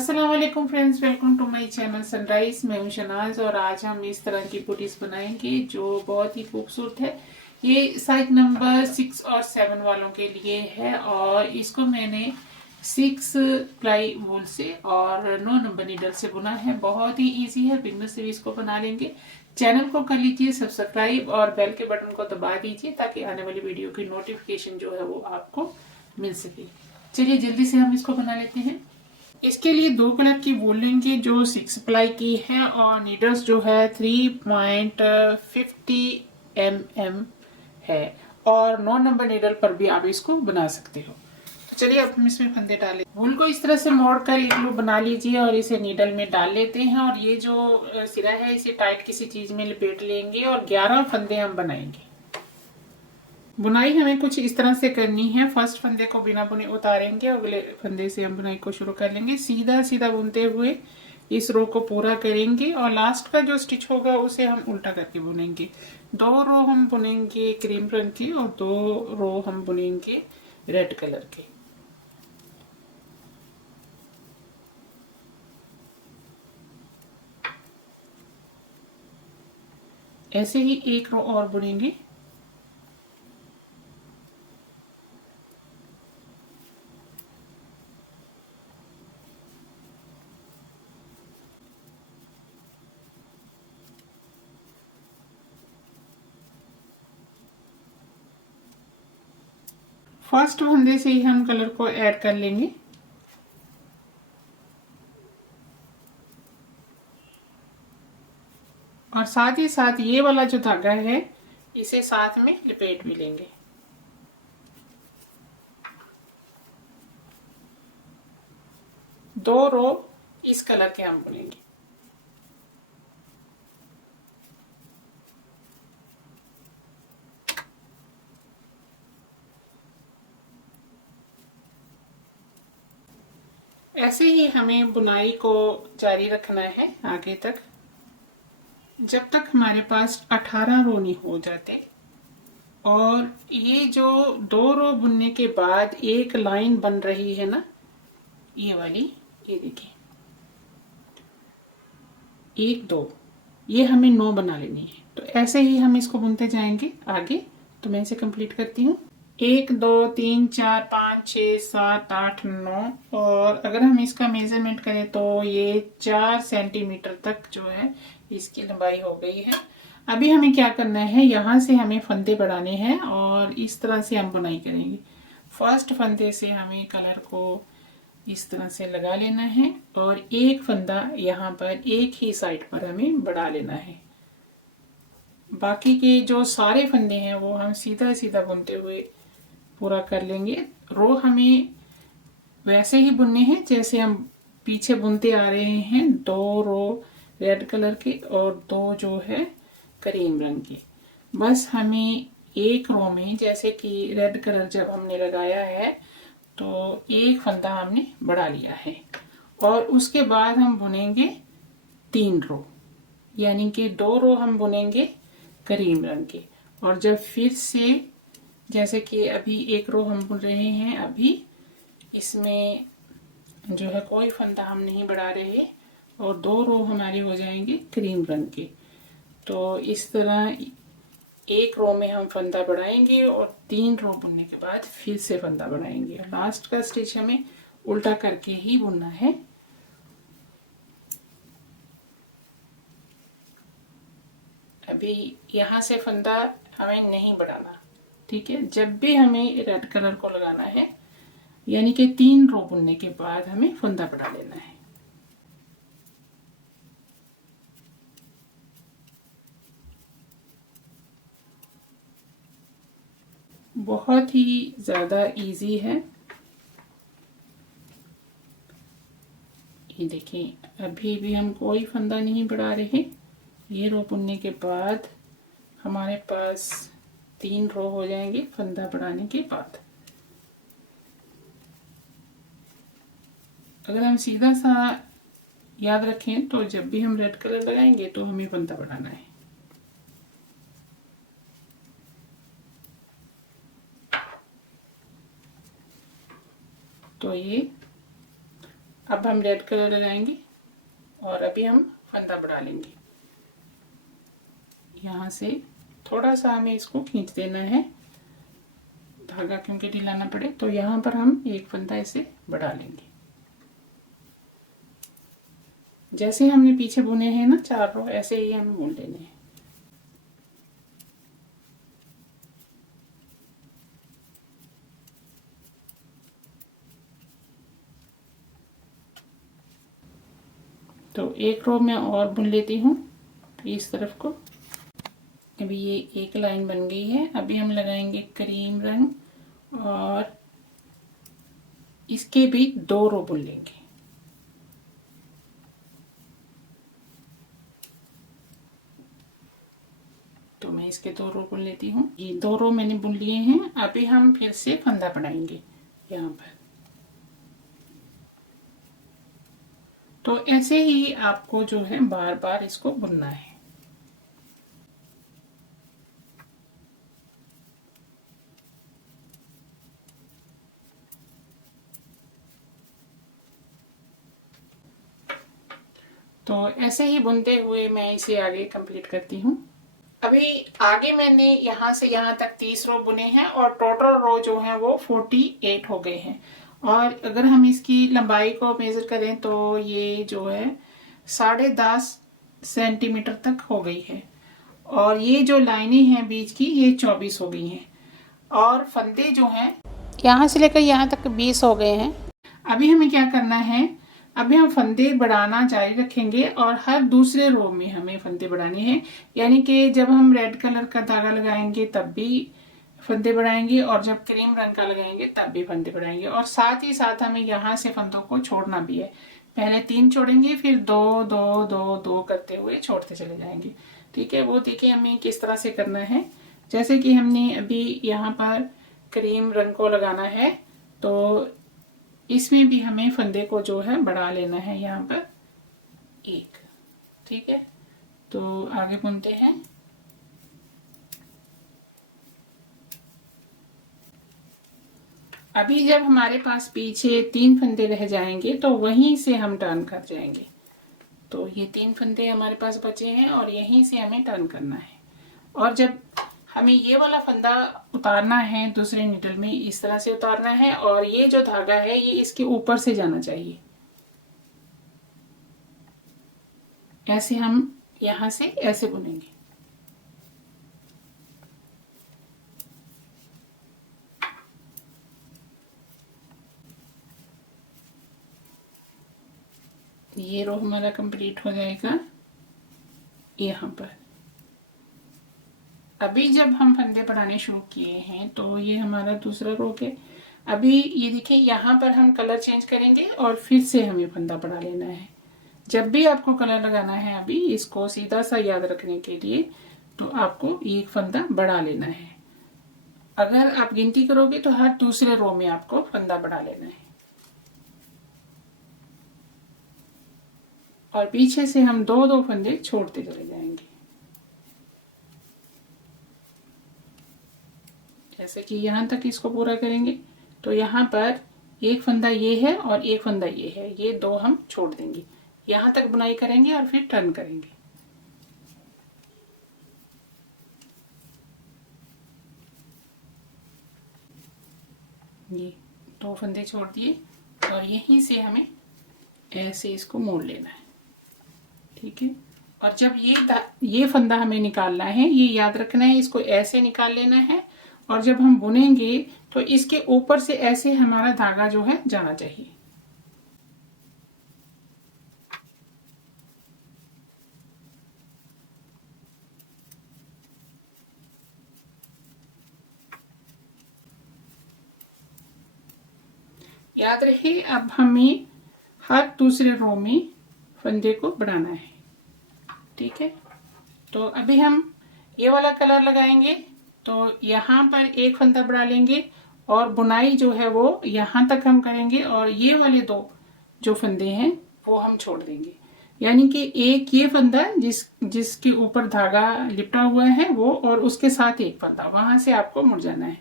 अस्सलाम वालेकुम friends, welcome to my channel Sunrise. मैं हूं शनाज और आज हम इस तरह की बूटीज बनाएंगे जो बहुत ही खूबसूरत है। ये साइज नंबर 6 और 7 वालों के लिए है और इसको मैंने 6 प्लाई वूल से और 9 नंबर नीडल से बुना है। बहुत ही इजी है, बिगनर से भी इसको बना लेंगे। चैनल को कर लीजिए सब्सक्राइब और बेल के बटन को दबा दीजिए ताकि आने वाली वीडियो की नोटिफिकेशन जो है वो आपको मिल सके। चलिए जल्दी से हम इसको बना लेते हैं। इसके लिए 2 कलर की वूल लेंगे जो 6 प्लाई की है और नीडल्स जो है 3.50 mm है और 9 नंबर नीडल पर भी आप इसको बना सकते हो। तो चलिए अब हम इसमें फंदे डालें। वूल को इस तरह से मोड़ कर एक लूप बना लीजिए और इसे नीडल में डाल लेते हैं और ये जो सिरा है इसे टाइट किसी चीज में लपेट लेंगे और 11 फंदे हम बनाएंगे। बुनाई हमें कुछ इस तरह से करनी है। फर्स्ट फंदे को बिना बुने उतारेंगे और अगले फंदे से हम बुनाई को शुरू कर लेंगे। सीधा सीधा बुनते हुए इस रो को पूरा करेंगे और लास्ट का जो स्टिच होगा उसे हम उल्टा करके बुनेंगे। 2 रो हम बुनेंगे क्रीम रंग की और 2 रो हम बुनेंगे रेड कलर के। ऐसे ही एक रो और बुनेंगे। फर्स्ट फंदे से ही हम कलर को ऐड कर लेंगे। और साथ ही साथ ये वाला जो धागा है इसे साथ में लपेट भी लेंगे। दो रो इस कलर के हम बुनेंगे। ऐसे ही हमें बुनाई को जारी रखना है आगे तक, जब तक हमारे पास 18 रो नहीं हो जाते। और ये जो 2 रो बुनने के बाद एक लाइन बन रही है ना, ये वाली, ये देखिए 1 2, ये हमें 9 बना लेनी है। तो ऐसे ही हम इसको बुनते जाएंगे आगे। तो मैं इसे कंप्लीट करती हूँ। 1 2 3 4 5 6 7 8 9 और अगर हम इसका मेजरमेंट करें तो ये 4 सेंटीमीटर तक जो है इसकी लंबाई हो गई है। अभी हमें क्या करना है, यहाँ से हमें फंदे बढ़ाने हैं और इस तरह से हम बुनाई करेंगे। फर्स्ट फंदे से हमें कलर को इस तरह से लगा लेना है और एक फंदा यहाँ पर एक ही साइड पर हमें बढ़ा लेना है। बाकी के जो सारे फंदे हैं वो हम सीधा सीधा बुनते हुए पूरा कर लेंगे। रो हमें वैसे ही बुनने हैं जैसे हम पीछे बुनते आ रहे हैं। 2 रो रेड कलर के और 2 जो है क्रीम रंग के। बस हमें एक रो में, जैसे कि रेड कलर जब हमने लगाया है तो एक फंदा हमने बढ़ा लिया है और उसके बाद हम बुनेंगे 3 रो, यानी कि 2 रो हम बुनेंगे क्रीम रंग के। और जब फिर से, जैसे कि अभी एक रो हम बुन रहे हैं, अभी इसमें जो है कोई फंदा हम नहीं बढ़ा रहे और 2 रो हमारे हो जाएंगे क्रीम रंग के। तो इस तरह एक रो में हम फंदा बढ़ाएंगे और 3 रो बुनने के बाद फिर से फंदा बढ़ाएंगे। लास्ट का स्टिच हमें उल्टा करके ही बुनना है। अभी यहाँ से फंदा हमें नहीं बढ़ाना, ठीक है। जब भी हमें रेड कलर को लगाना है, यानी कि 3 रो बुनने के बाद हमें फंदा बढ़ा लेना है। बहुत ही ज्यादा इजी है। ये देखिए अभी भी हम कोई फंदा नहीं बढ़ा रहे। ये रो बुनने के बाद हमारे पास 3 रो हो जाएंगे फंदा बढ़ाने के बाद। अगर हम सीधा सा याद रखें तो जब भी हम रेड कलर लगाएंगे तो हमें फंदा बढ़ाना है। तो ये अब हम रेड कलर लगाएंगे और अभी हम फंदा बढ़ा लेंगे। यहाँ से थोड़ा सा हमें इसको खींच देना है, धागा क्योंकि ढीला ना पड़े। तो यहाँ पर हम एक फंदा ऐसे बढ़ा लेंगे। जैसे हमने पीछे बुने हैं ना 4 रो, ऐसे ही हमें बुन लेने हैं। तो एक रो में और बुन लेती हूँ इस तरफ को। अभी ये एक लाइन बन गई है। अभी हम लगाएंगे क्रीम रंग और इसके भी 2 रो बुन लेंगे। तो मैं इसके 2 रो बुन लेती हूँ। ये 2 रो मैंने बुन लिए हैं। अभी हम फिर से फंदा बनाएंगे यहाँ पर। तो ऐसे ही आपको जो है बार बार इसको बुनना है। तो ऐसे ही बुनते हुए मैं इसे आगे कंप्लीट करती हूँ। अभी आगे मैंने यहाँ से यहाँ तक 30 रो बुने हैं और टोटल रो जो है वो 48 हो गए हैं। और अगर हम इसकी लंबाई को मेजर करें तो ये जो है 10.5 सेंटीमीटर तक हो गई है। और ये जो लाइनें हैं बीच की ये 24 हो गई हैं। और फंदे जो हैं यहाँ से लेकर यहाँ तक 20 हो गए हैं। अभी हमें क्या करना है, अभी हम फंदे बढ़ाना जारी रखेंगे और हर दूसरे रो में हमें फंदे बढ़ाने हैं। यानी कि जब हम रेड कलर का धागा लगाएंगे तब भी फंदे बढ़ाएंगे और जब क्रीम रंग का लगाएंगे तब भी फंदे बढ़ाएंगे। और साथ ही साथ हमें यहाँ से फंदों को छोड़ना भी है। पहले 3 छोड़ेंगे, फिर 2 2 2 2 करते हुए छोड़ते चले जाएंगे। ठीक है, वो देखिए हमें किस तरह से करना है। जैसे कि हमने अभी यहाँ पर क्रीम रंग को लगाना है तो इसमें भी हमें फंदे को जो है बढ़ा लेना है यहाँ पर 1। ठीक है, तो आगे बुनते हैं। अभी जब हमारे पास पीछे 3 फंदे रह जाएंगे तो वहीं से हम टर्न कर जाएंगे। तो ये 3 फंदे हमारे पास बचे हैं और यहीं से हमें टर्न करना है। और जब हमें ये वाला फंदा उतारना है दूसरे नीडल में, इस तरह से उतारना है और ये जो धागा है ये इसके ऊपर से जाना चाहिए। ऐसे हम यहां से ऐसे बुनेंगे। ये रो हमारा कंप्लीट हो जाएगा यहाँ पर। अभी जब हम फंदे बढ़ाने शुरू किए हैं तो ये हमारा दूसरा रो है। अभी ये देखिए यहाँ पर हम कलर चेंज करेंगे और फिर से हमें फंदा बढ़ा लेना है। जब भी आपको कलर लगाना है, अभी इसको सीधा सा याद रखने के लिए, तो आपको एक फंदा बढ़ा लेना है। अगर आप गिनती करोगे तो हर दूसरे रो में आपको फंदा बढ़ा लेना है। और पीछे से हम 2 2 फंदे छोड़ते चले जाएंगे। जैसे कि यहां तक इसको पूरा करेंगे तो यहाँ पर एक फंदा ये है और एक फंदा ये है, ये 2 हम छोड़ देंगे। यहां तक बुनाई करेंगे और फिर टर्न करेंगे। ये 2 फंदे छोड़ दिए और यहीं से हमें ऐसे इसको मोड़ लेना है। ठीक है, और जब ये फंदा हमें निकालना है, ये याद रखना है, इसको ऐसे निकाल लेना है। और जब हम बुनेंगे तो इसके ऊपर से ऐसे हमारा धागा जो है जाना चाहिए। याद रहे, अब हमें हर दूसरे रो में फंदे को बढ़ाना है। ठीक है, तो अभी हम ये वाला कलर लगाएंगे तो यहाँ पर एक फंदा बढ़ा लेंगे और बुनाई जो है वो यहाँ तक हम करेंगे और ये वाले 2 जो फंदे हैं वो हम छोड़ देंगे। यानी कि एक ये फंदा जिसके ऊपर धागा लिपटा हुआ है वो, और उसके साथ एक फंदा, वहां से आपको मुड़ जाना है।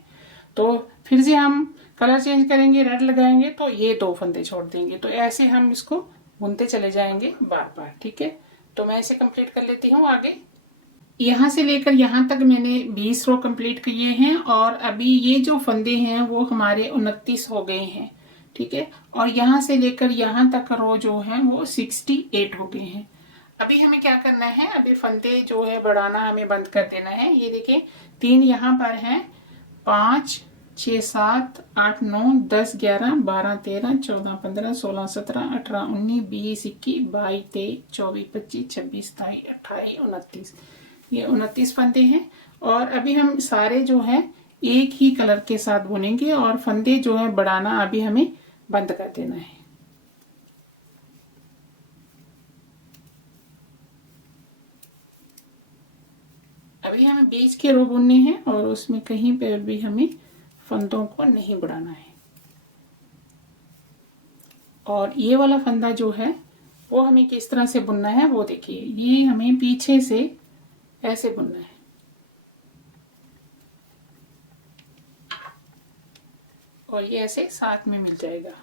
तो फिर से हम कलर चेंज करेंगे, रेड लगाएंगे तो ये 2 फंदे छोड़ देंगे। तो ऐसे हम इसको बुनते चले जाएंगे बार बार। ठीक है, तो मैं इसे कंप्लीट कर लेती हूँ आगे। यहाँ से लेकर यहाँ तक मैंने 20 रो कंप्लीट किए हैं और अभी ये जो फंदे हैं वो हमारे 29 हो गए हैं। ठीक है, और यहाँ से लेकर यहाँ तक रो जो है वो 68 हो गए हैं। अभी हमें क्या करना है, अभी फंदे जो है बढ़ाना हमें बंद कर देना है। ये देखिए 3 यहाँ पर हैं, 5 6 7 8 9 10 11 12 13 14 15 16 17 18 19 20 21 22 23 24 25 26 27 28 29, ये 29 फंदे हैं। और अभी हम सारे जो है एक ही कलर के साथ बुनेंगे और फंदे जो है बढ़ाना अभी हमें बंद कर देना है। अभी हमें बीच के रो बुनने हैं और उसमें कहीं पर भी हमें फंदों को नहीं बढ़ाना है। और ये वाला फंदा जो है वो हमें किस तरह से बुनना है वो देखिए, ये हमें पीछे से ऐसे बुनना है और ये ऐसे साथ में मिल जाएगा।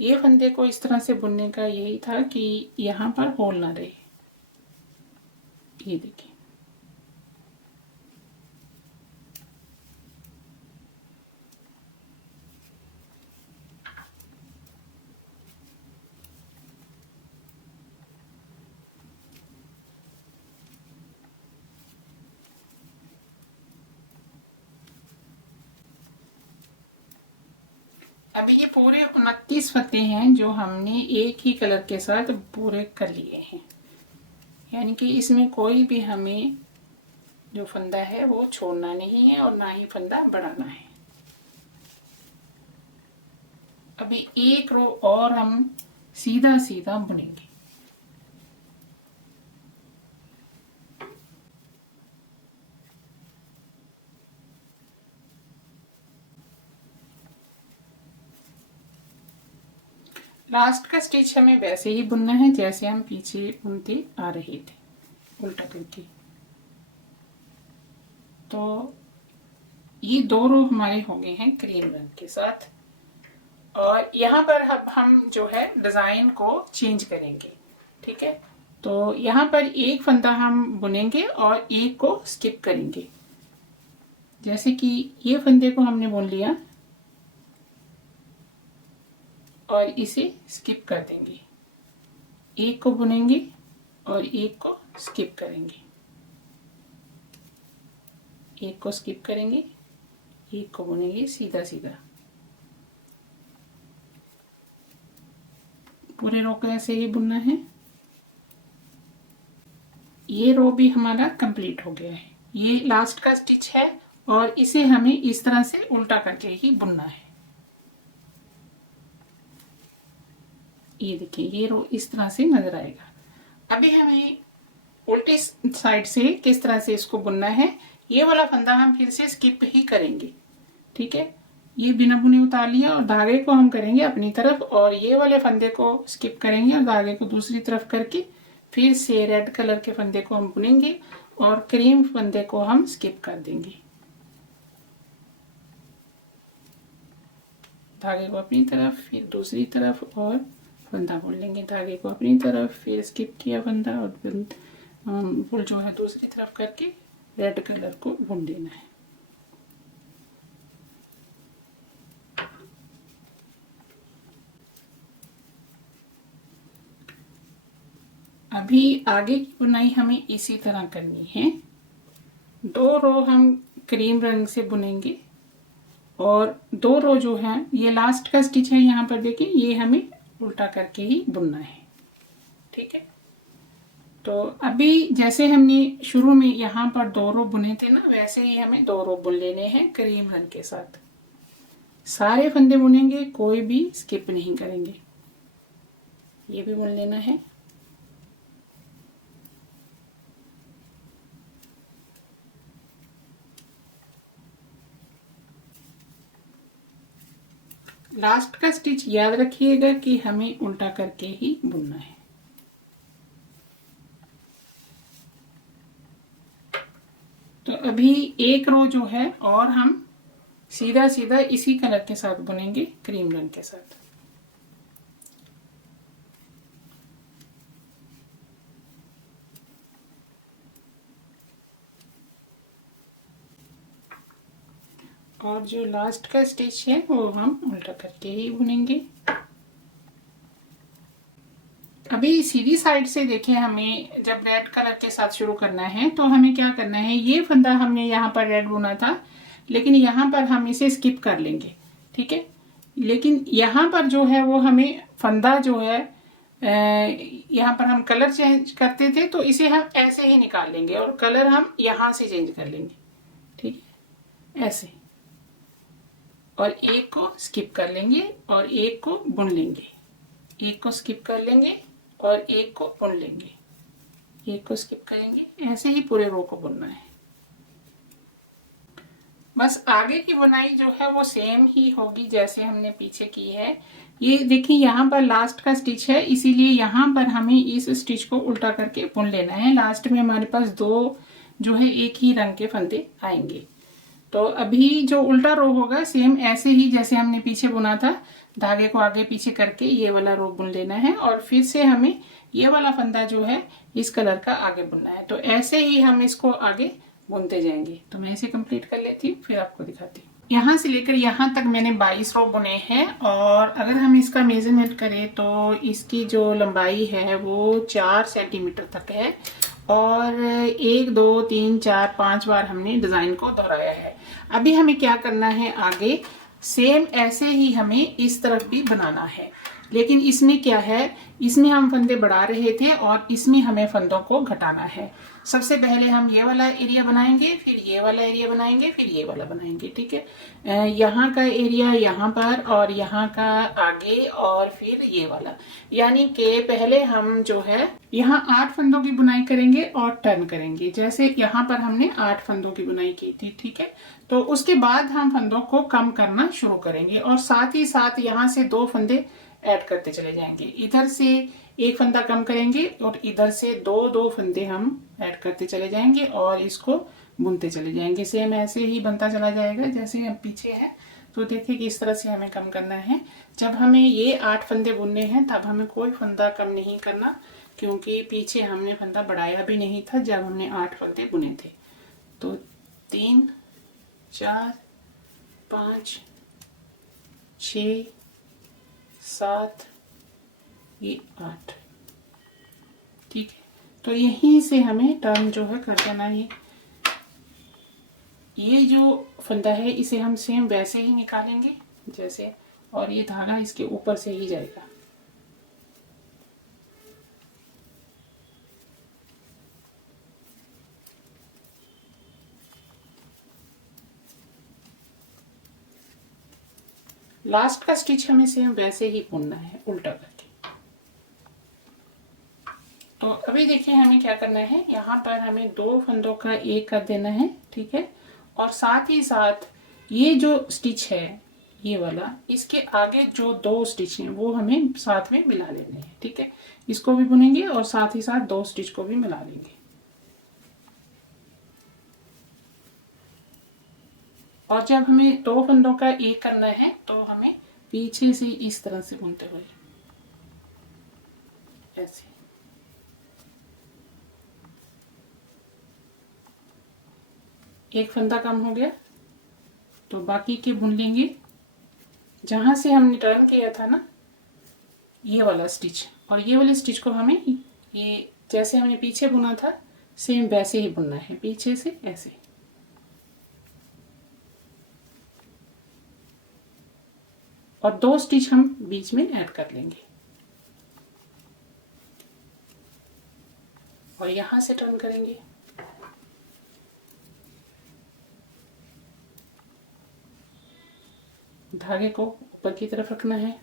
ये फंदे को इस तरह से बुनने का यही था कि यहाँ पर होल ना रहे। ये देखिए, अभी ये पूरे 29 फंदे हैं जो हमने एक ही कलर के साथ पूरे कर लिए हैं, यानी कि इसमें कोई भी हमें जो फंदा है वो छोड़ना नहीं है और ना ही फंदा बढ़ाना है। अभी एक रो और हम सीधा सीधा बुनेंगे। लास्ट का स्टिच हमें वैसे ही बुनना है जैसे हम पीछे बुनते आ रहे थे, उल्टा करके। तो ये 2 रो हमारे हो गए हैं क्रीम रंग के साथ और यहाँ पर अब हम जो है डिजाइन को चेंज करेंगे। ठीक है, तो यहाँ पर एक फंदा हम बुनेंगे और एक को स्किप करेंगे। जैसे कि ये फंदे को हमने बुन लिया और इसे स्किप कर देंगे, एक को बुनेंगे और एक को स्किप करेंगे, एक को स्किप करेंगे, एक को बुनेंगे सीधा सीधा। पूरे रो को ऐसे ही बुनना है। ये रो भी हमारा कंप्लीट हो गया है। ये लास्ट का स्टिच है और इसे हमें इस तरह से उल्टा करके ही बुनना है। ये देखिए, ये रो इस तरह से नजर आएगा। अभी हमें उल्टी साइड से किस तरह से इसको बुनना है, ये वाला फंदा हम फिर से स्किप ही करेंगे। ठीक है, ये बिना बुने उतार लिया और धागे को हम करेंगे अपनी तरफ और ये वाले फंदे को स्किप करेंगे और धागे को दूसरी तरफ करके फिर से रेड कलर के फंदे को हम बुनेंगे और क्रीम फंदे को हम स्किप कर देंगे। धागे को अपनी तरफ फिर दूसरी तरफ और फंदा बुन लेंगे। धागे को अपनी तरफ फिर स्किप किया फंदा और फुल जो है दूसरी तरफ करके रेड कलर को बुन देना है। अभी आगे की बुनाई हमें इसी तरह करनी है। 2 रो हम क्रीम रंग से बुनेंगे और 2 रो जो है, ये लास्ट का स्टिच है, यहाँ पर देखिए ये हमें उल्टा करके ही बुनना है। ठीक है, तो अभी जैसे हमने शुरू में यहाँ पर 2 रो बुने थे ना, वैसे ही हमें 2 रो बुन लेने हैं क्रीम रंग के साथ। सारे फंदे बुनेंगे, कोई भी स्किप नहीं करेंगे। ये भी बुन लेना है। लास्ट का स्टिच याद रखिएगा कि हमें उल्टा करके ही बुनना है। तो अभी एक रो जो है और हम सीधा सीधा इसी कलर के साथ बुनेंगे, क्रीम रंग के साथ। और जो लास्ट का स्टिच है वो हम उल्टा करके ही बुनेंगे। अभी सीधी साइड से देखिए, हमें जब रेड कलर के साथ शुरू करना है तो हमें क्या करना है, ये फंदा हमने यहाँ पर रेड बुना था, लेकिन यहाँ पर हम इसे स्किप कर लेंगे, ठीक है। लेकिन यहाँ पर जो है वो हमें फंदा जो है, यहाँ पर हम कलर चेंज करते थे तो इसे हम ऐसे ही निकाल लेंगे और कलर हम यहाँ से चेंज कर लेंगे, ठीक है, ऐसे। और एक को स्किप कर लेंगे और एक को बुन लेंगे, एक को स्किप कर लेंगे और एक को बुन लेंगे, एक को स्किप करेंगे, ऐसे ही पूरे रो को बुनना है। बस आगे की बुनाई जो है वो सेम ही होगी जैसे हमने पीछे की है। ये देखिए यहाँ पर लास्ट का स्टिच है, इसीलिए यहाँ पर हमें इस स्टिच को उल्टा करके बुन लेना है। लास्ट में हमारे पास दो जो है एक ही रंग के फंदे आएंगे। तो अभी जो उल्टा रो होगा सेम ऐसे ही जैसे हमने पीछे बुना था, धागे को आगे पीछे करके ये वाला रो बुन लेना है और फिर से हमें ये वाला फंदा जो है इस कलर का आगे बुनना है। तो ऐसे ही हम इसको आगे बुनते जाएंगे। तो मैं इसे कंप्लीट कर लेती हूँ, फिर आपको दिखाती हूँ। यहाँ से लेकर यहाँ तक मैंने 22 रो बुने हैं और अगर हम इसका मेजरमेंट करें तो इसकी जो लंबाई है वो 4 सेंटीमीटर तक है और 1 2 3 4 5 बार हमने डिजाइन को दोहराया है। अभी हमें क्या करना है, आगे सेम ऐसे ही हमें इस तरफ भी बनाना है, लेकिन इसमें क्या है, इसमें हम फंदे बढ़ा रहे थे और इसमें हमें फंदों को घटाना है। सबसे पहले हम ये वाला एरिया बनाएंगे, फिर ये वाला एरिया बनाएंगे, फिर ये वाला बनाएंगे, ठीक है। यहाँ का एरिया यहाँ पर और यहाँ का आगे और फिर ये वाला, यानी कि पहले हम जो है यहाँ 8 फंदों की बुनाई करेंगे और टर्न करेंगे। जैसे यहाँ पर हमने 8 फंदों की बुनाई की थी, ठीक है। तो उसके बाद हम फंदों को कम करना शुरू करेंगे और साथ ही साथ यहाँ से 2 फंदे ऐड करते चले जाएंगे। इधर से एक फंदा कम करेंगे और इधर से 2 फंदे हम ऐड करते चले जाएंगे और इसको बुनते चले जाएंगे। सेम ऐसे ही बनता चला जाएगा जैसे हम पीछे है। तो देखिए कि इस तरह से हमें कम करना है। जब हमें ये 8 फंदे बुनने हैं तब हमें कोई फंदा कम नहीं करना, क्योंकि पीछे हमने फंदा बढ़ाया भी नहीं था जब हमने 8 फंदे बुने थे। तो 3 4 5 6 7 ये 8, ठीक है। तो यहीं से हमें टर्न जो है कर देना है। ये जो फंदा है इसे हम सेम वैसे ही निकालेंगे जैसे, और ये धागा इसके ऊपर से ही जाएगा। लास्ट का स्टिच हमें सेम वैसे ही बुनना है उल्टा करके। तो अभी देखिए हमें क्या करना है, यहाँ पर हमें 2 फंदों का एक कर देना है, ठीक है। और साथ ही साथ ये जो स्टिच है ये वाला, इसके आगे जो 2 स्टिच हैं वो हमें साथ में मिला लेने हैं, ठीक है। इसको भी बुनेंगे और साथ ही साथ 2 स्टिच को भी मिला लेंगे। और जब हमें 2 फंदों का एक करना है तो हमें पीछे से इस तरह से बुनते हुए ऐसे। एक फंदा कम हो गया तो बाकी के बुन लेंगे। जहां से हमने टर्न किया था ना ये वाला स्टिच, और ये वाले स्टिच को हमें ये जैसे हमने पीछे बुना था सेम वैसे ही बुनना है, पीछे से ऐसे। और 2 स्टिच हम बीच में ऐड कर लेंगे और यहां से टर्न करेंगे। धागे को ऊपर की तरफ रखना है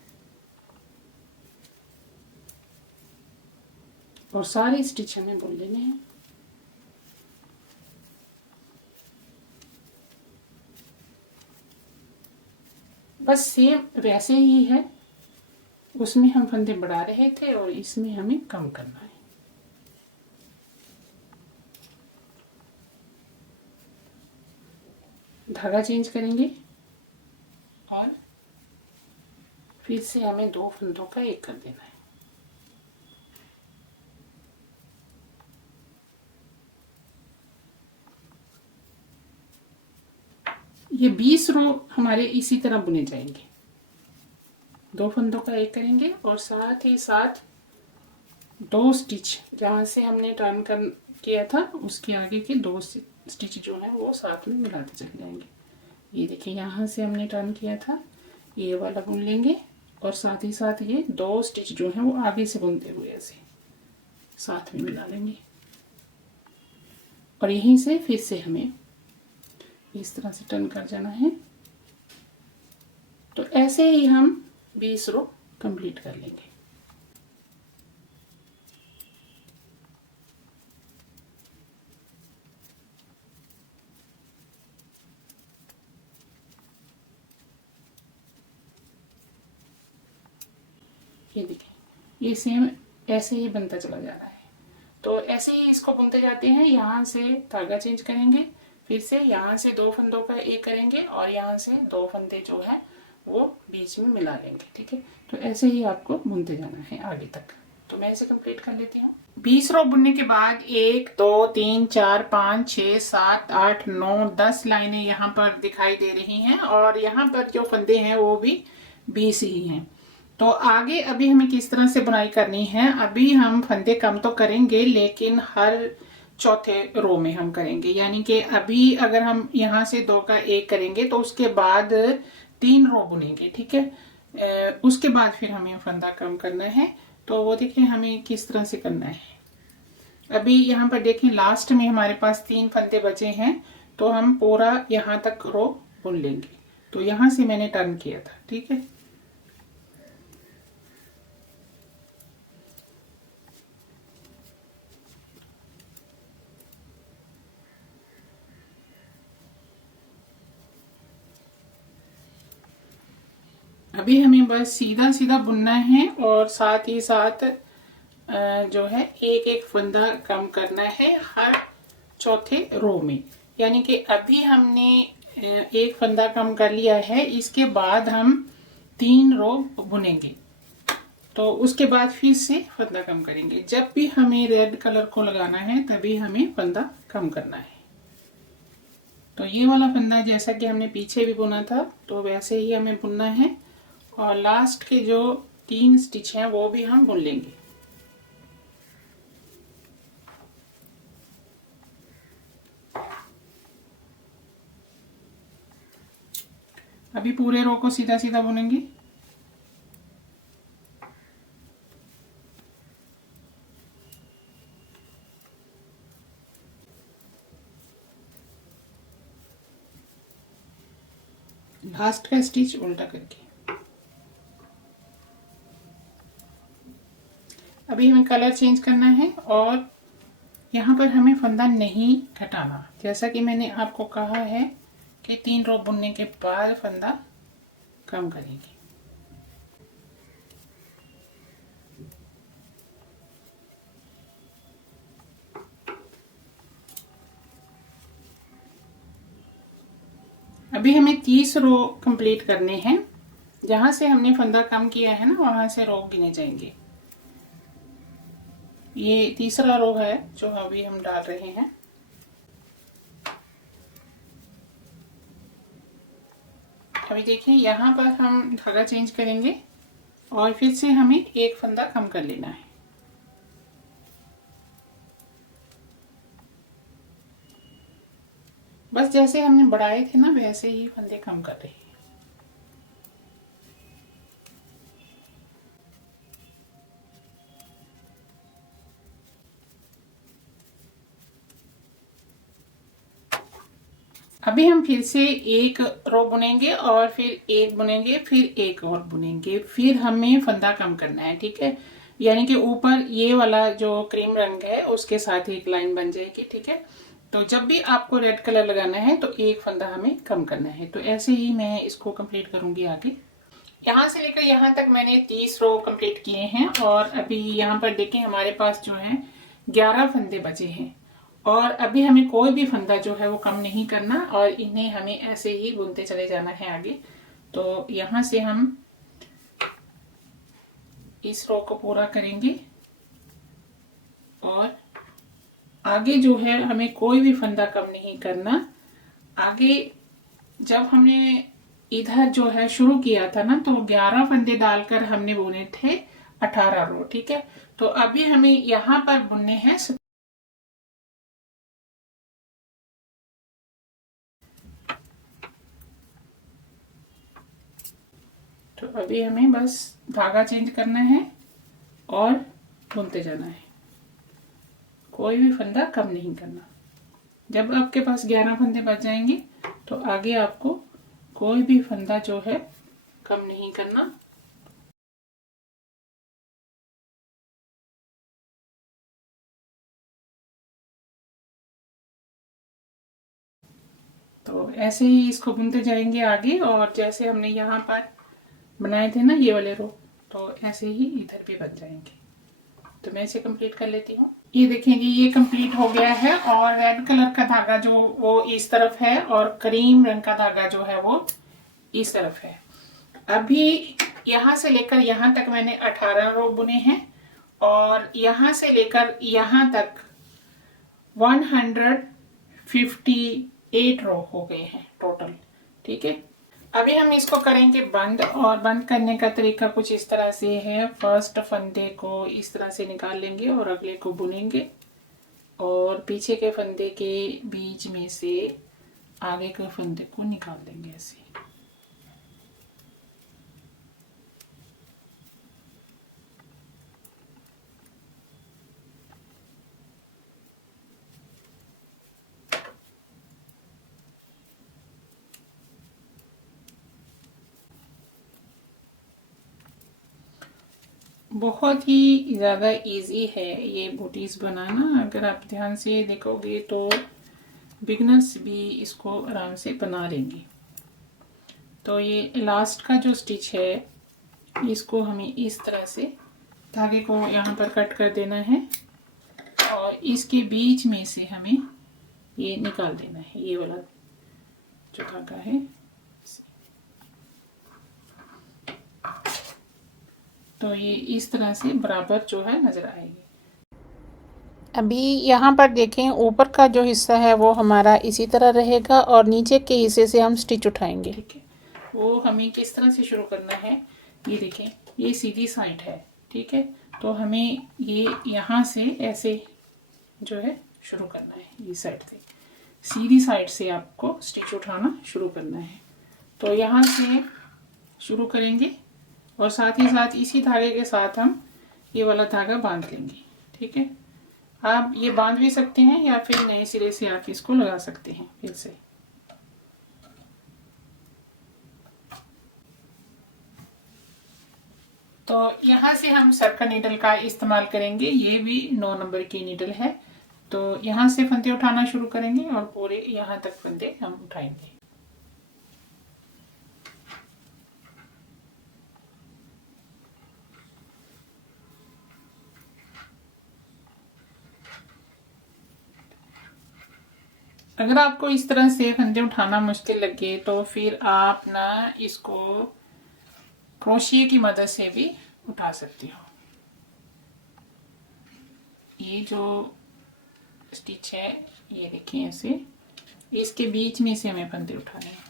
और सारे स्टिच हमें बुन लेने हैं। बस सेम वैसे ही है, उसमें हम फंदे बढ़ा रहे थे और इसमें हमें कम करना है। धागा चेंज करेंगे फिर से हमें 2 फंदों का एक कर देना है। ये 20 रो हमारे इसी तरह बुने जाएंगे। 2 फंदों का एक करेंगे और साथ ही साथ 2 स्टिच जहां से हमने टर्न कर किया था उसके आगे के 2 स्टिच जो है वो साथ में मिलाते चले जाएंगे। ये देखिए यहाँ से हमने टर्न किया था, ये वाला बुन लेंगे और साथ ही साथ ये 2 स्टिच जो है वो आगे से बुनते हुए ऐसे साथ में मिला लेंगे और यहीं से फिर से हमें इस तरह से टर्न कर जाना है। तो ऐसे ही हम 20 रो कंप्लीट कर लेंगे। ये देखिए ये सेम ऐसे ही बनता चला जा रहा है। तो ऐसे ही इसको बुनते जाते हैं। यहाँ से धागा चेंज करेंगे, फिर से यहाँ से 2 फंदों का एक करेंगे और यहाँ से 2 फंदे जो है वो बीच में मिला लेंगे। ठीक है, तो ऐसे ही आपको बुनते जाना है आगे तक। तो मैं इसे कंप्लीट कर लेती हूँ। 20 रो बुनने के बाद 1 2 3 4 5 6 7 8 9 10 लाइनें यहाँ पर दिखाई दे रही हैं और यहाँ पर जो फंदे हैं वो भी 20 ही हैं। तो आगे अभी हमें किस तरह से बुनाई करनी है, अभी हम फंदे कम तो करेंगे लेकिन हर चौथे रो में हम करेंगे। यानी कि अभी अगर हम यहाँ से 2 का एक करेंगे तो उसके बाद 3 रो बुनेंगे। ठीक है, उसके बाद फिर हमें फंदा कम करना है। तो वो देखिए हमें किस तरह से करना है। अभी यहाँ पर देखें लास्ट में हमारे पास 3 फंदे बचे हैं, तो हम पूरा यहाँ तक रो बुन लेंगे। तो यहाँ से मैंने टर्न किया था। ठीक है, अभी हमें बस सीधा सीधा बुनना है और साथ ही साथ जो है एक एक फंदा कम करना है हर चौथे रो में। यानी कि अभी हमने एक फंदा कम कर लिया है, इसके बाद हम 3 रो बुनेंगे तो उसके बाद फिर से फंदा कम करेंगे। जब भी हमें रेड कलर को लगाना है तभी हमें फंदा कम करना है। तो ये वाला फंदा जैसा कि हमने पीछे भी बुना था तो वैसे ही हमें बुनना है और लास्ट के जो 3 स्टिच हैं वो भी हम बुन लेंगे। अभी पूरे रो को सीधा सीधा बुनेंगे। लास्ट का स्टिच उल्टा करके। अभी हमें कलर चेंज करना है और यहाँ पर हमें फंदा नहीं घटाना, जैसा कि मैंने आपको कहा है कि 3 रो बुनने के बाद फंदा कम करेंगे। अभी हमें 30 रो कंप्लीट करने हैं। जहां से हमने फंदा कम किया है ना वहां से रो गिने जाएंगे। ये तीसरा रो है जो अभी हम डाल रहे हैं। अभी देखिए यहाँ पर हम धागा चेंज करेंगे और फिर से हमें एक फंदा कम कर लेना है। बस जैसे हमने बढ़ाए थे ना वैसे ही फंदे कम कर रहे हैं। अभी हम फिर से एक रो बुनेंगे और फिर एक बुनेंगे, फिर एक और बुनेंगे, फिर हमें फंदा कम करना है। ठीक है, यानी कि ऊपर ये वाला जो क्रीम रंग है उसके साथ ही एक लाइन बन जाएगी। ठीक है, तो जब भी आपको रेड कलर लगाना है तो एक फंदा हमें कम करना है। तो ऐसे ही मैं इसको कंप्लीट करूंगी आगे। यहाँ से लेकर यहाँ तक मैंने 30 रो कंप्लीट किए हैं और अभी यहाँ पर देखें हमारे पास जो है 11 फंदे बचे हैं और अभी हमें कोई भी फंदा जो है वो कम नहीं करना और इन्हें हमें ऐसे ही बुनते चले जाना है आगे। तो यहाँ से हम इस रो को पूरा करेंगे और आगे जो है हमें कोई भी फंदा कम नहीं करना। आगे जब हमने इधर जो है शुरू किया था ना, तो 11 फंदे डालकर हमने बुने थे 18 रो। ठीक है, तो अभी हमें यहां पर बुनने हैं। तो अभी हमें बस धागा चेंज करना है और बुनते जाना है, कोई भी फंदा कम नहीं करना। जब आपके पास 11 फंदे बच जाएंगे तो आगे आपको कोई भी फंदा जो है कम नहीं करना। तो ऐसे ही इसको बुनते जाएंगे आगे, और जैसे हमने यहाँ पर बनाए थे ना ये वाले रो, तो ऐसे ही इधर भी बन जाएंगे। तो मैं इसे कंप्लीट कर लेती हूँ। ये देखेंगे ये कंप्लीट हो गया है, और रेड कलर का धागा जो वो इस तरफ है और क्रीम रंग का धागा जो है वो इस तरफ है। अभी यहाँ से लेकर यहाँ तक मैंने 18 रो बुने हैं, और यहाँ से लेकर यहाँ तक 158 रो हो गए हैं टोटल। ठीक है, अभी हम इसको करेंगे बंद, और बंद करने का तरीका कुछ इस तरह से है। फर्स्ट फंदे को इस तरह से निकाल लेंगे और अगले को बुनेंगे, और पीछे के फंदे के बीच में से आगे के फंदे को निकाल देंगे ऐसे। बहुत ही ज़्यादा इजी है ये बूटीज बनाना। अगर आप ध्यान से देखोगे तो बिगनर्स भी इसको आराम से बना लेंगे। तो ये लास्ट का जो स्टिच है इसको हमें इस तरह से धागे को यहाँ पर कट कर देना है, और इसके बीच में से हमें ये निकाल देना है, ये वाला जो धागा है। तो ये इस तरह से बराबर जो है नजर आएगी। अभी यहाँ पर देखें ऊपर का जो हिस्सा है वो हमारा इसी तरह रहेगा, और नीचे के हिस्से से हम स्टिच उठाएंगे। ठीक है, वो हमें किस तरह से शुरू करना है, ये देखें ये सीधी साइड है। ठीक है, तो हमें ये यहाँ से ऐसे जो है शुरू करना है, इस साइड से सीधी साइड से आपको स्टिच उठाना शुरू करना है। तो यहाँ से शुरू करेंगे, और साथ ही साथ इसी धागे के साथ हम ये वाला धागा बांध लेंगे। ठीक है, आप ये बांध भी सकते हैं या फिर नए सिरे से आप इसको लगा सकते हैं फिर से। तो यहाँ से हम सर्कल नीडल का इस्तेमाल करेंगे, ये भी 9 नंबर की नीडल है। तो यहाँ से फंदे उठाना शुरू करेंगे और पूरे यहाँ तक फंदे हम उठाएंगे। अगर आपको इस तरह से फंदे उठाना मुश्किल लगे तो फिर आप ना इसको क्रोशिया की मदद से भी उठा सकती हो। ये जो स्टिच है ये देखिए ऐसे, इसके बीच में से हमें फंदे उठाने हैं।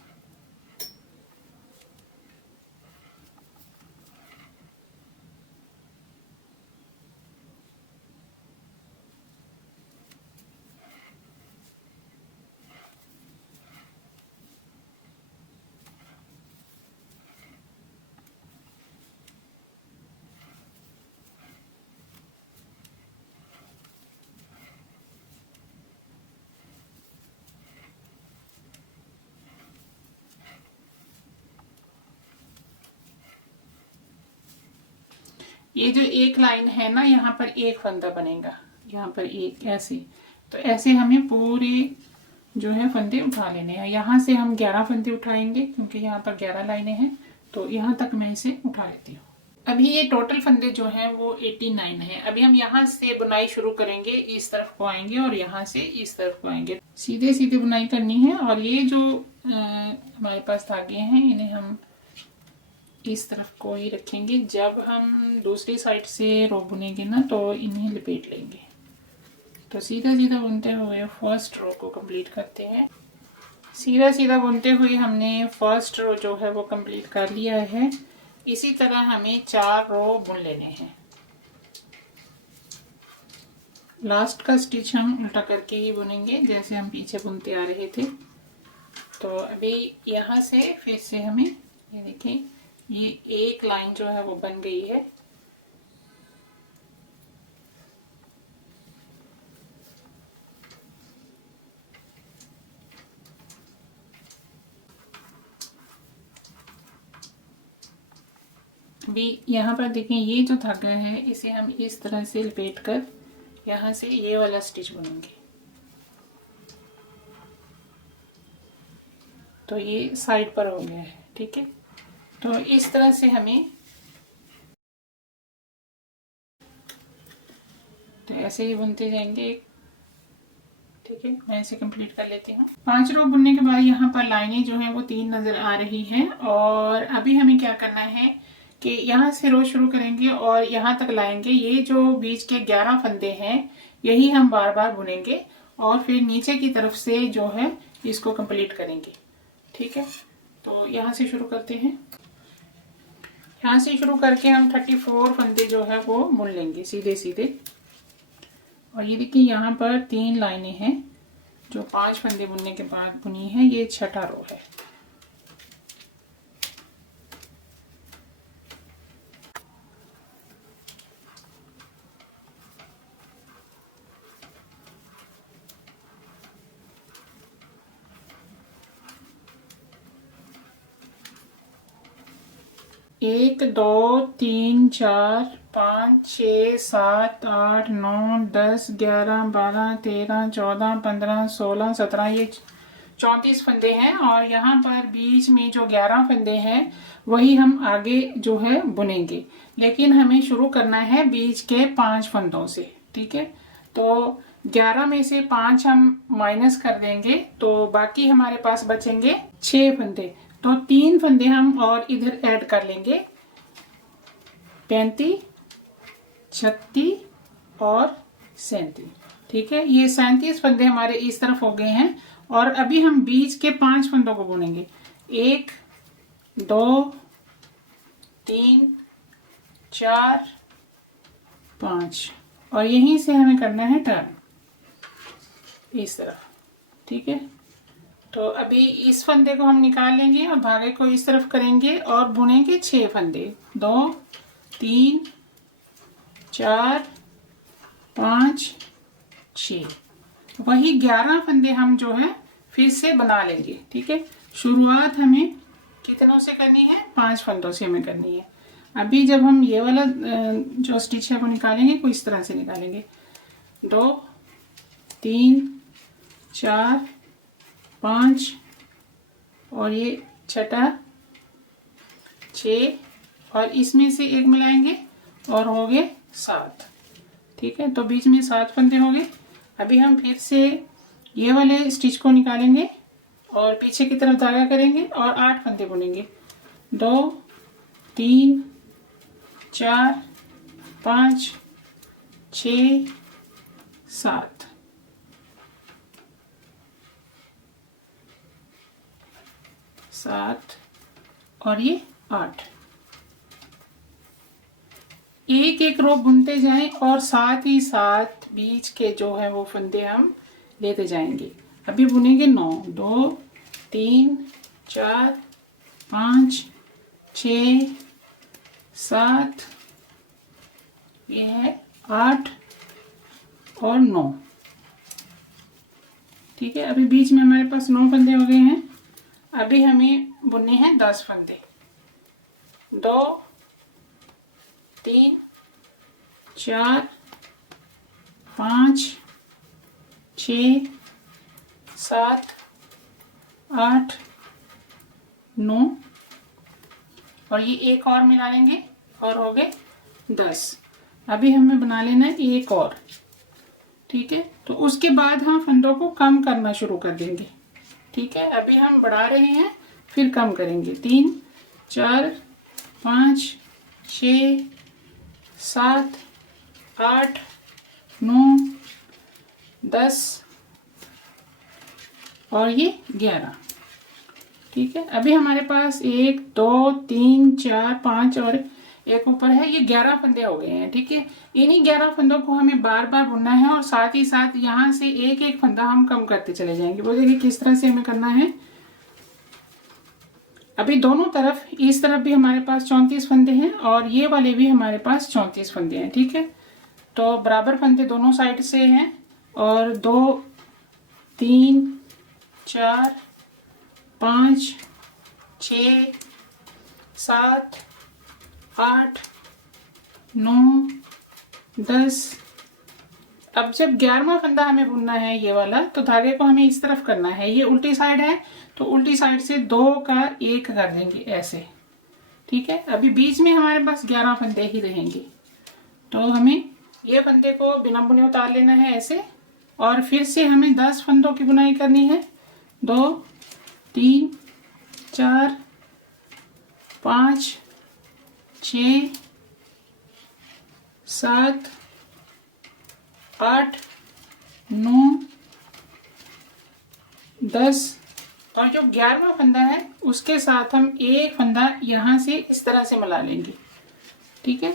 ये जो एक लाइन है ना, यहाँ पर एक फंदा बनेगा, यहाँ पर एक ऐसे। तो ऐसे हमें पूरे जो है फंदे उठा लेने हैं। यहाँ से हम 11 फंदे उठाएंगे क्योंकि यहाँ पर 11 लाइनें हैं। तो यहाँ तक मैं इसे उठा लेती हूँ। अभी ये टोटल फंदे जो हैं वो 89 है। अभी हम यहाँ से बुनाई शुरू करेंगे, इस तरफ को आएंगे और यहाँ से इस तरफ को आएंगे, सीधे सीधे बुनाई करनी है। और ये जो हमारे पास धागे हैं इन्हें हम इस तरफ को ही रखेंगे। जब हम दूसरी साइड से रो बुनेंगे ना तो इन्हें लपेट लेंगे। तो सीधा सीधा बुनते हुए फर्स्ट रो को कंप्लीट करते हैं। सीधा सीधा बुनते हुए हमने फर्स्ट रो जो है वो कंप्लीट कर लिया है। इसी तरह हमें 4 रो बुन लेने हैं। लास्ट का स्टिच हम उल्टा करके ही बुनेंगे जैसे हम पीछे बुनते आ रहे थे। तो अभी यहाँ से फिर से हमें ये देखिए ये एक लाइन जो है वो बन गई है। अभी यहाँ पर देखें ये जो धागा है इसे हम इस तरह से लपेट कर यहाँ से ये वाला स्टिच बुनेंगे। तो ये साइड पर हो गया है, ठीक है। तो इस तरह से हमें तो ऐसे ही बुनते जाएंगे, ठीक है। मैं इसे कंप्लीट कर लेती हूँ। 5 रो बुनने के बाद यहाँ पर लाइनें जो है वो 3 नजर आ रही है। और अभी हमें क्या करना है कि यहाँ से रो शुरू करेंगे और यहाँ तक लाएंगे। ये जो बीच के 11 फंदे हैं यही हम बार बार बुनेंगे और फिर नीचे की तरफ से जो है इसको कंप्लीट करेंगे, ठीक है। तो यहाँ से शुरू करते हैं। यहाँ से शुरू करके हम 34 फंदे जो है वो बुन लेंगे सीधे सीधे। और ये देखिए यहाँ पर 3 लाइनें हैं जो 5 फंदे बुनने के बाद बुनी है। ये छठा रो है। एक 2 3 4 5 6 7 8 9 10 11 12 13 14 15 16 17 ये 34 फंदे हैं। और यहाँ पर बीच में जो 11 फंदे हैं वही हम आगे जो है बुनेंगे, लेकिन हमें शुरू करना है बीच के 5 फंदों से, ठीक है। तो 11 में से 5 हम माइनस कर देंगे तो बाकी हमारे पास बचेंगे 6 फंदे। तो 3 फंदे हम और इधर ऐड कर लेंगे। 35 36 और 37, ठीक है। ये 37 फंदे हमारे इस तरफ हो गए हैं। और अभी हम बीच के 5 फंदों को बुनेंगे। 1 2 3 4 5 और यहीं से हमें करना है टर्न इस तरफ, ठीक है। तो अभी इस फंदे को हम निकाल लेंगे और धागे को इस तरफ करेंगे और बुनेंगे 6 फंदे। 2 3 4 5 6 वही 11 फंदे हम जो है फिर से बना लेंगे, ठीक है। शुरुआत हमें कितनों से करनी है? 5 फंदों से हमें करनी है। अभी जब हम ये वाला जो स्टिच है वो निकालेंगे कुछ इस तरह से निकालेंगे। 2 3 4 5 और ये छठा 6 और इसमें से एक मिलाएंगे और हो गए 7, ठीक है। तो बीच में 7 फंदे हो गए। अभी हम फिर से ये वाले स्टिच को निकालेंगे और पीछे की तरफ धागा करेंगे और 8 फंदे बुनेंगे। 2 3 4 5 6 7 7 और ये 8। एक एक रो बुनते जाएं और साथ ही साथ बीच के जो है वो फंदे हम लेते जाएंगे। अभी बुनेंगे 9। 2 3 4 5 6 7 ये है 8 और 9, ठीक है। अभी बीच में हमारे पास 9 फंदे हो गए हैं। अभी हमें बुनने हैं 10 फंदे। 2 3 4 5 6 7 8 9 और ये एक और मिला लेंगे और हो गए 10। अभी हमें बना लेना है एक और, ठीक है। तो उसके बाद हम फंदों को कम करना शुरू कर देंगे, ठीक है। अभी हम बढ़ा रहे हैं फिर कम करेंगे। 3 4 5 6 7 8 9 10 और ये 11। ठीक है, अभी हमारे पास 1 2 3 4 5 और एक ऊपर है, ये 11 फंदे हो गए हैं। ठीक है, इन्हीं 11 फंदों को हमें बार बार बुनना है और साथ ही साथ यहाँ से एक एक फंदा हम कम करते चले जाएंगे। वो देखिए किस तरह से हमें करना है। अभी दोनों तरफ, इस तरफ भी हमारे पास 34 फंदे हैं और ये वाले भी हमारे पास 34 फंदे हैं। ठीक है, तो बराबर फंदे दोनों साइड से हैं और 2 3 4 5 6 7 8 9 10। अब जब 11वां फंदा हमें बुनना है ये वाला, तो धागे को हमें इस तरफ करना है। ये उल्टी साइड है तो उल्टी साइड से 2 का 1 कर देंगे ऐसे। ठीक है, अभी बीच में हमारे पास 11 फंदे ही रहेंगे, तो हमें ये फंदे को बिना बुने उतार लेना है ऐसे और फिर से हमें 10 फंदों की बुनाई करनी है। 2 3 4 5 6 7 8 9 10 और जो 11वां फंदा है उसके साथ हम एक फंदा यहाँ से इस तरह से मिला लेंगे। ठीक है,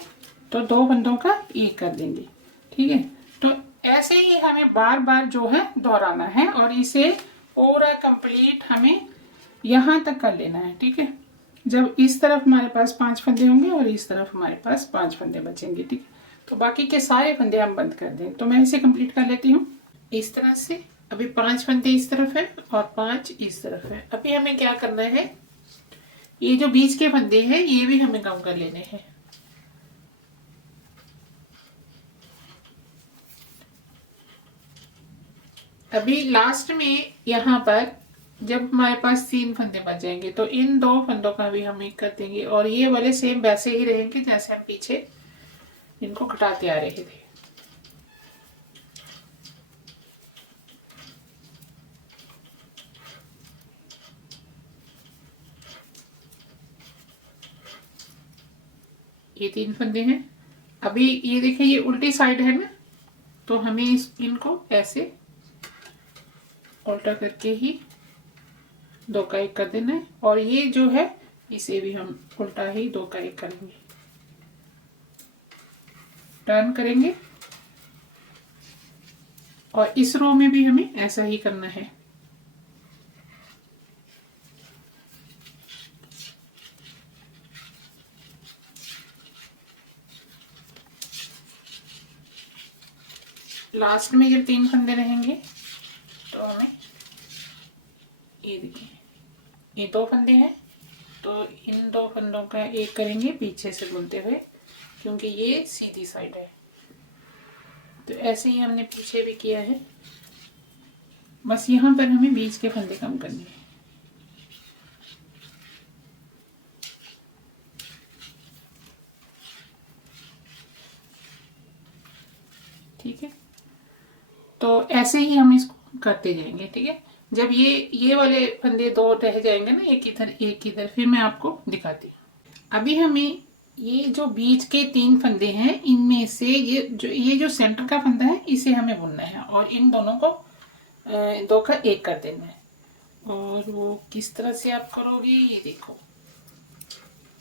तो 2 फंदों का 1 कर देंगे। ठीक है, तो ऐसे ही हमें बार बार जो है दोहराना है और इसे पूरा कंप्लीट हमें यहाँ तक कर लेना है। ठीक है, जब इस तरफ हमारे पास 5 फंदे होंगे और इस तरफ हमारे पास 5 फंदे बचेंगे। ठीक है, तो बाकी के सारे फंदे हम बंद कर दें। तो मैं इसे कंप्लीट कर लेती हूँ इस तरह से। अभी 5 फंदे इस तरफ है और 5 इस तरफ है। अभी हमें क्या करना है, ये जो बीच के फंदे हैं ये भी हमें कम कर लेने हैं। अभी लास्ट में यहाँ पर जब हमारे पास 3 फंदे बच जाएंगे तो इन 2 फंदों का भी हम एक कर देंगे और ये वाले सेम वैसे ही रहेंगे जैसे हम पीछे इनको घटाते आ रहे थे। ये 3 फंदे हैं। अभी ये देखिए ये उल्टी साइड है ना, तो हमें इनको ऐसे उल्टा करके ही 2 का 1 कर देना है और ये जो है इसे भी हम उल्टा ही 2 का 1 करेंगे, टर्न करेंगे और इस रो में भी हमें ऐसा ही करना है। लास्ट में जब 3 फंदे रहेंगे तो हमें ये देखिए ये 2 फंदे हैं तो इन 2 फंदों का 1 करेंगे पीछे से बुनते हुए, क्योंकि ये सीधी साइड है। तो ऐसे ही हमने पीछे भी किया है, बस यहाँ पर हमें बीच के फंदे कम करने हैं। ठीक है, तो ऐसे ही हम इसको करते जाएंगे। ठीक है, जब ये वाले फंदे 2 रह जाएंगे ना, एक इधर, फिर मैं आपको दिखाती हूँ। अभी हमें ये जो बीच के 3 फंदे हैं इनमें से ये जो सेंटर का फंदा है इसे हमें बुनना है और इन दोनों को 2 का 1 कर देना है। और वो किस तरह से आप करोगे, ये देखो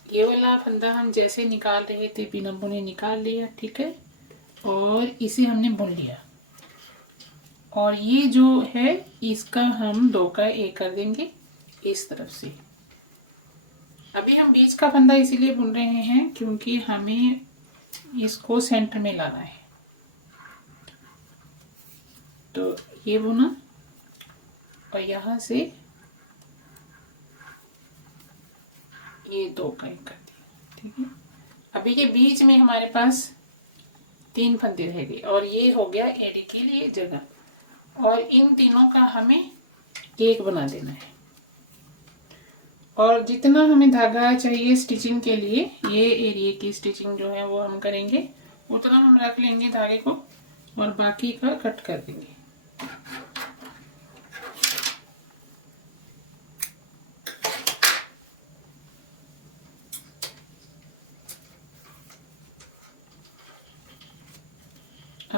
ये वाला फंदा हम जैसे निकाल रहे थे बिना बुने निकाल लिया। ठीक है, और इसे हमने बुन लिया और ये जो है इसका हम 2 का 1 कर देंगे इस तरफ से। अभी हम बीच का फंदा इसीलिए बुन रहे हैं क्योंकि हमें इसको सेंटर में लाना है। तो ये बुना और यहाँ से ये 2 का 1 कर दिया। ठीक है, अभी ये बीच में हमारे पास 3 फंदे रह गए और ये हो गया एड़ी के लिए जगह और इन तीनों का हमें 1 बना देना है। और जितना हमें धागा चाहिए स्टिचिंग के लिए, ये एरिया की स्टिचिंग जो है वो हम करेंगे, उतना हम रख लेंगे धागे को और बाकी का कट कर देंगे।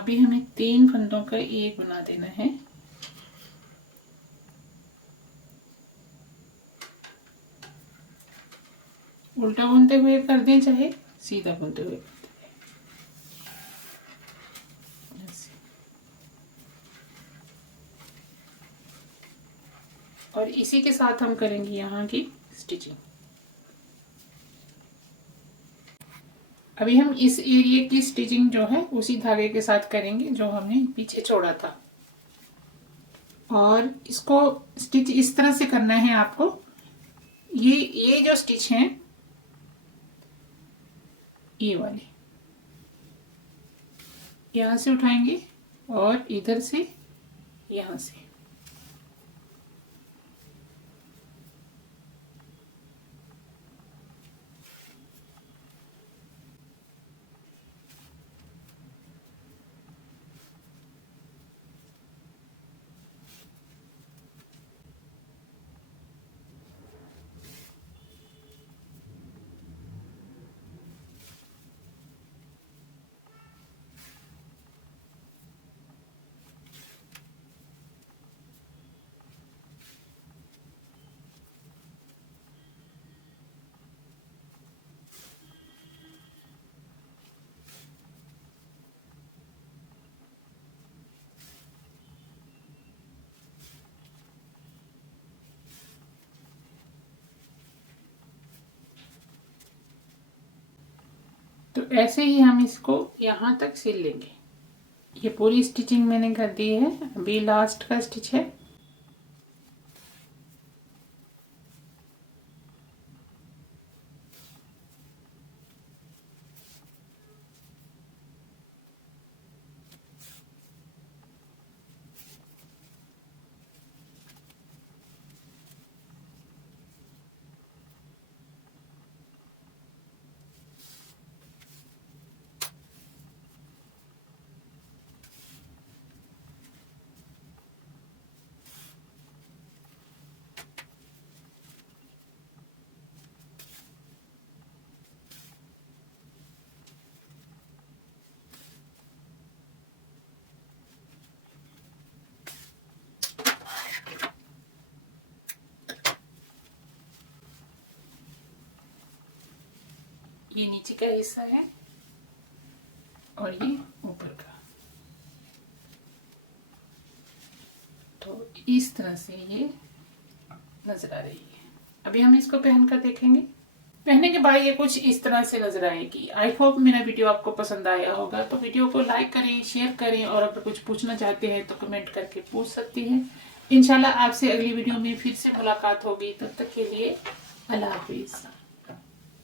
अभी हमें 3 फंदों का एक बना देना है। उल्टा बुनते हुए कर दें चाहे सीधा बुनते हुए कर दें। और इसी के साथ हम करेंगे यहाँ की स्टिचिंग। अभी हम इस एरिया की स्टिचिंग जो है उसी धागे के साथ करेंगे जो हमने पीछे छोड़ा था। और इसको स्टिच इस तरह से करना है आपको। ये जो स्टिच है ये वाली यहाँ से उठाएंगे और इधर से यहाँ से तो ऐसे ही हम इसको यहाँ तक सिल लेंगे। ये पूरी स्टिचिंग मैंने कर दी है, अभी लास्ट का स्टिच है। ये नीचे का हिस्सा है और ये ऊपर का। तो इस तरह से ये नजर आ रही है। अभी हम इसको पहनकर देखेंगे। पहनने के बाद ये कुछ इस तरह से नजर आएगी। आई होप मेरा वीडियो आपको पसंद आया होगा। तो वीडियो को लाइक करें, शेयर करें और अगर कुछ पूछना चाहते हैं तो कमेंट करके पूछ सकती हैं। इंशाल्लाह आपसे अगली वीडियो में फिर से मुलाकात होगी। तब तक के लिए अल्लाह हाफिज।